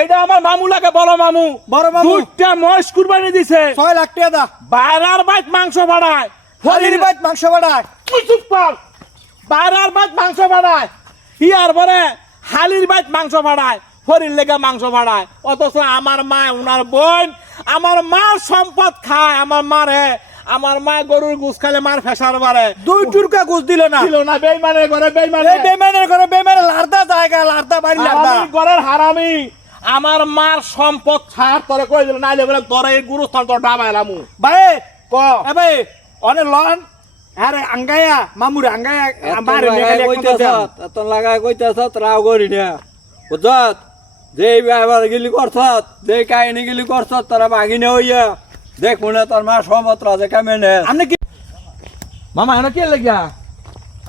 এটা আমার মামু লাগে, বড় মামু। দুইটা মহিষ কুরবানি দিছে, 6 লাখ টাকা দা। বাইরার বাইত মাংস বাড়ায়, হরির বাইত মাংস বাড়ায়। তুই চুপ কর। বাইরার বাইত মাংস বাড়ায়, হিয়ার পরে হালির বাইত মাংস বাড়ায়, হরির লেগে মাংস বাড়ায়। অথচ আমার মা, উনার বোন, আমার মার সম্পদ খায়। আমার মা গরুর গুছ খাইলে মার ফেসার বাড়ে। 2 টুরকা গুছ দিল না। বেইমানের ঘরে বেইমানে, এই বেইমানের ঘরে বেইমানে লারদা জায়গা, লারদা বাড়ি লারদা। আমি ঘরের হারামি। আমার মার সম্পদ ছাড় তোরে কই দিল, নাইলে বলে তোরে এই গুরুস্থান তোর ডাবাইলামু। ভাই ক এ ভাই অনে লন আরে আঙ্গায়া মামুরে আঙ্গায়া মারে নেখালি এত লাগায় কইতাছ রাও করি না বুঝছত, যেই ব্যবহার গিলি করছত, যেই কাহিনী গিলি করছত, তারা বাগিনে হইয়া দেখ মনে তোর মা সম্পত্র আছে কেমনে। আপনি কি মামা এনে কে লাগিয়া?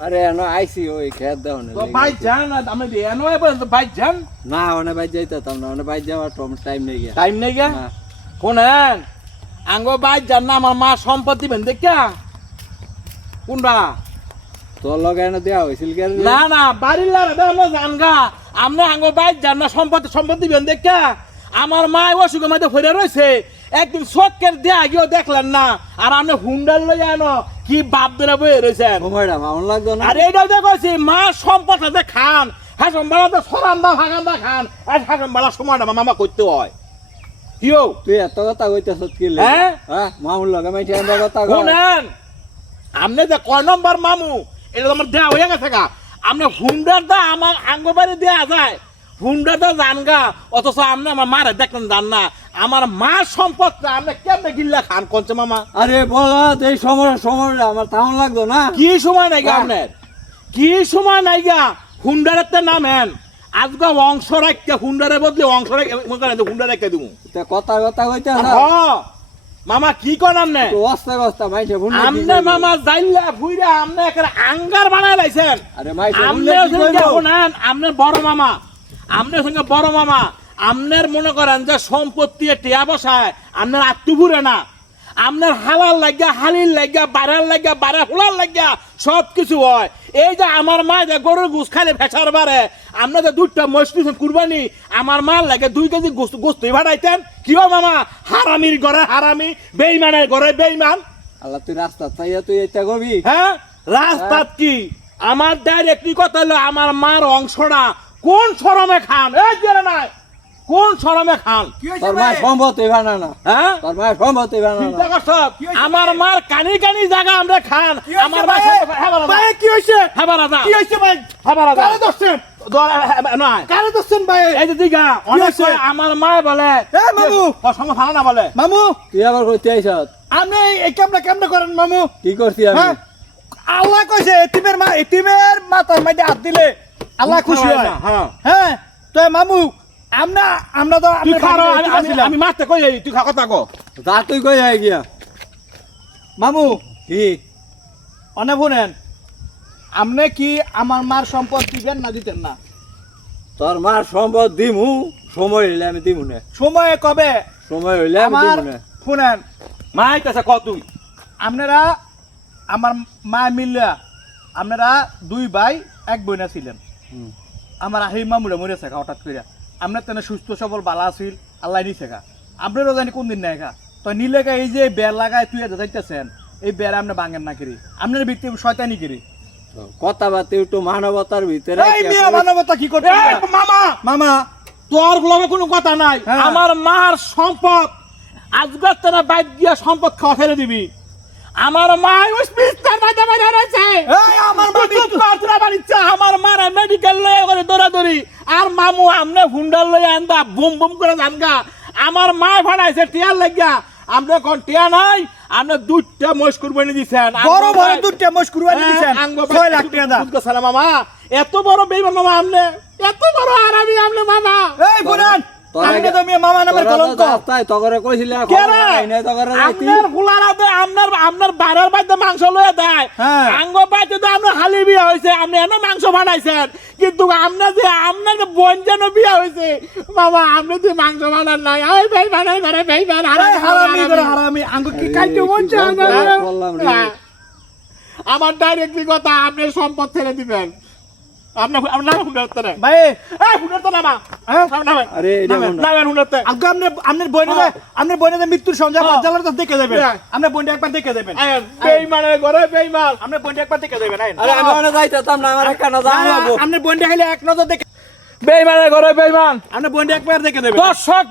আরে এনো আইসি ওই খেত দেও তো ভাই জান, আমি এনো এবার ভাই জান না ওনে ভাই যাইতাম না, ওনে ভাই যাওয়ার টাইম নেই গিয়া। টাইম নেই গা। কোনেন আঙ্গো ভাই জান না, আমার মা সম্পত্তি বেন দেখা কোনটা? তোর লগে এনে দেওয়া হয়েছিল কেন? না না বাড়ির লারা আমরা জানগা, আমরা আঙ্গো ভাই জান না সম্পত্তি বেন দেখা। আমার মা অসুখের মধ্যে ফিরে রয়েছে, একদিন চোখের দেয়া গিয়েও দেখলেন না। আর আপনি হুন্ডার লই আনো কি বাপ ধরে বয়ে রয়েছেন। সময়টা মামন লাগতো না। আর এইটাও দেখছি মা সম্পদ আছে খান, হ্যাঁ সম্বালাতে সরান্দা ভাগান্দা খান, আর হ্যাঁ সম্বালা সময়টা মামা করতে হয়। কিও তুই এত কথা কইতাছ কি লে? হ্যাঁ? হ্যাঁ মামুর লগে মাইঠে এত কথা কয়। শুনেন, আপনি যে কয় নম্বর মামু, এটা তো আমার দেয়া হয়ে গেছে গা। আপনি হুন্ডার দা আমার আঙ্গবাড়ি দেয়া যায়, হুন্ডার দা জানগা। অথচ আপনি আমার মারে দেখলেন জান না। আমার মার সম্পদটা আপনি কেমনে গিল্লা খান কনছে মামা? আরে বলা এই সময়টা আমার তামন লাগতো না। কি সময় নাই গা আপনার, কি সময় নাই গা? হুন্ডারের নামেন আজকে অংশ রাখতে, হুন্ডারের বদলে অংশ হুন্ডার রেখে দিব। কথা কইতাছ মামা কি কন আমনে? অস্তা অস্তা মাইঠে ভুল আমনে মামা জাইল্লা ফুইরা আমনে একটা আঙ্গার বানায় লাইছেন। আরে মাইঠে আমনে শুনেন, আমনের বড় মামা, আমনের সঙ্গে বড় মামা, আমনের মনে করেন যে সম্পত্তি টিয়া বসায় আমনের আত্মপুরে না। আমনের হালাল লাগিয়া, হালির লাগিয়া, বাড়ার লাগিয়া, বাড়া ফুলার লাগিয়া সব কিছু হয়। এই যে আমার মা যে গরুর গুছ খাইলে ফেসার বারে, আপনার যে 2টা মহিষ কুরবানি, আমার মার লাগে 2 কেজি গোস্তুই ভাড়াইতেন। কি হয় মামা? হারামির ঘরে হারামি, বেইমানের ঘরে বেইমান। আল্লাহ তুই রাস্তা চাইয়া তুই এটা করবি? হ্যাঁ রাস্তাত কি? আমার ডাইরেক্টলি কথা হলো আমার মার অংশটা কোন শরমে খান? এই জেনে নাই কোন শরমে খান? তোর মা সম্পত্তি বানা না। হ্যাঁ তোর মা সম্পত্তি বানা চিন্তা না। করছ? আমার মার কানি কানি জায়গা আমরা খান। আমার মা ভাই কি হইছে? হ্যাঁ বারাদা, কি হইছে ভাই? হ্যাঁ বারাদা, কারে দছেন? নয় কারে দছেন ভাই? এই যে দিঘা অনেক সময় আমার মা বলে এ মামু, সময় ফানা না বলে। মামু তুই আবার কইতে আইছত? আপনি এই কেমনে করেন মামু? কি করছি আমি? হ্যাঁ আল্লাহ কইছে এতিমের মাথার মধ্যে হাত দিলে আল্লাহ খুশি হয়। হ্যাঁ হ্যাঁ তো মামু আমরা তো তুই খারো, ছিলাম আমি মারতে কই যাই, তুই খা কথা কো। যা তুই কই আই গিয়া। মামু কি অনে শুনেন, আপনি কি আমার মার সম্পদ দিবেন না দিতেন না? তোর মার সম্পদ দিমু, সময় হইলে আমি দিমু না। সময়ে কবে? সময় হইলে আমি আমার দিমু না। শুনেন, মাই কাছে ক তুই। আপনারা আমার মা মিল্লা আপনারা 2 ভাই 1 বোন ছিলেন। হুম। আমার আহি মামুরে মরেছে হঠাৎ করে। আপনার তেনে সুস্থ সবল বালা আছিল, আল্লাহ নিছে গা। আপনারও জানি কোন দিন নাই গা। তো নিলে গা এই যে বের লাগায় তুই যাইতেছেন, এই বের আপনি ভাঙেন না করি, আপনার ব্যক্তি শয়তানি করি। কথাবার্তা একটু মানবতার ভিতরে। এই মিয়া মানবতা কি করতে? এই মামা, মামা তোর লগে কোনো কথা নাই। হ্যাঁ। আমার মার সম্পদ আজকে তোরা বাইক দিয়া সম্পদ খাওয়া ফেলে দিবি। আমার মা ওই বিস্তার বাইরে বাইরে রয়েছে। এই আমার মা চুপ কর, তোরা বাড়িতে আমার মার মেডিকেল লয়ে করে দৌড়াদৌড়ি। আর মামু আমনে হুন্ডার লয়ে আনবা বুম বুম করে জানগা। আমার মা ভাড়াইছে টিয়ার লাগিয়া, আমরা কোন টিয়া নাই। আপনি 2টা মহিষ কুরবানি দিছেন, বড় বড় 2টা মহিষ কুরবানি দিছেন, 6 লাখ টাকা দাম। সালাম মামা, এত বড় বেইমান মামা আমনে, এত বড় হারামি আমনে মামা। এই বুড়ান আপনি তো মিয়া মামা নামের কলঙ্ক। তাই তগরে কইছিল কেরে? তগরে আপনার ফুলারাতে আপনার বাড়ার বাড়িতে মাংস লয়ে দেয়। হ্যাঁ। আঙ্গ বাড়িতে তো আপনার হালি বিয়া হয়েছে, আপনি এনে মাংস বানাইছেন। কিন্তু আপনার যে বোন যেন বিয়া হয়েছে মামা, আপনি যে মাংস বানান নাই। ওই ভাই বানাই করে ভাই এই হারামি করে হারামি আঙ্গ কি কাইতে মন চায় না? বললাম রে। আমার ডাইরেক্টলি কথা, আপনি সম্পদ ছেড়ে দিবেন। আপনার নামে হুন্ডাতে না ভাই এই হুন্ডাতে নামা হ্যাঁ নামে আরে এটা কোনটা? নামে হুন্ডাতে আজকে আপনার বইনে মৃত্যুর সঞ্জয় বাচ্চালার তো দেখে যাবেন আপনার বইটা একবার দেখে যাবেন বেইমানের ঘরে বেইমান আপনার বইটা একবার দেখে যাবেন আরে আমি ওখানে যাইতাম না, আমার কেন যাওয়া লাগবো? আপনার বইটা খালি এক নজর দেখে বেইমানের ঘরে বেইমান আপনার বইটা একবার দেখে যাবেন দর্শক